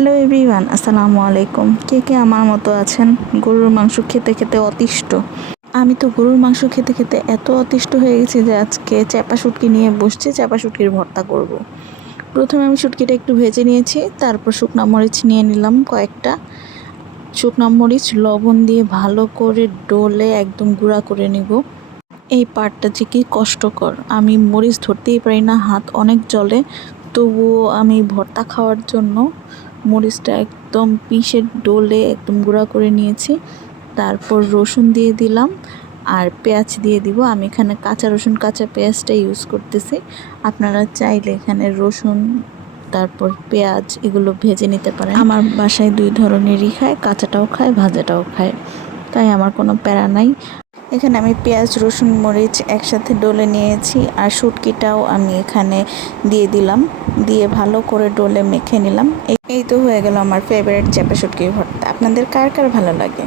Hello everyone, আসসালামু আলাইকুম। কে কে আমার মতো আছেন গরুর মাংস খেতে খেতে অতিষ্ঠ? আমি তো গরুর মাংস খেতে খেতে এত অতিষ্ঠ হয়ে গেছি যে আজকে চাপা শুটকি নিয়ে বসছি, চাপা শুটকির ভর্তা করব। প্রথমে আমি শুটকিটা একটু ভেজে নিয়েছি, তারপর শুকনো মরিচ নিয়ে নিলাম কয়েকটা। শুকনো মরিচ লবণ দিয়ে ভালো করে ডলে একদম গুঁড়া করে নিব। এই পার্টটা যে কি কষ্টকর, আমি মরিচ ধরতেই পারি না, হাত অনেক জ্বলে। তবুও আমি ভর্তা খাওয়ার জন্য মরিচটা একদম পিষে ডলে একদম গুঁড়া করে নিয়েছি। তারপর রসুন দিয়ে দিলাম আর পেঁয়াজ দিয়ে দিব। আমি এখানে কাঁচা রসুন কাঁচা পেঁয়াজটা ইউজ করতেছি। আপনারা চাইলে এখানে রসুন তারপর পেঁয়াজ এগুলো ভেজে নিতে পারেন। আমার বাসায় দুই ধরনেরই খায়, কাঁচাটাও খায় ভাজাটাও খায়, তাই আমার কোনো প্যারা নাই। এখানে আমি পেঁয়াজ রসুন মরিচ একসাথে ডলে নিয়েছি আর শুটকিটাও আমি এখানে দিয়ে দিলাম, দিয়ে ভালো করে ডলে মেখে নিলাম। এই তো হয়ে গেল আমার ফেভারিট চাপা শুটকির ভর্তা। আপনাদের কার কার ভালো লাগে?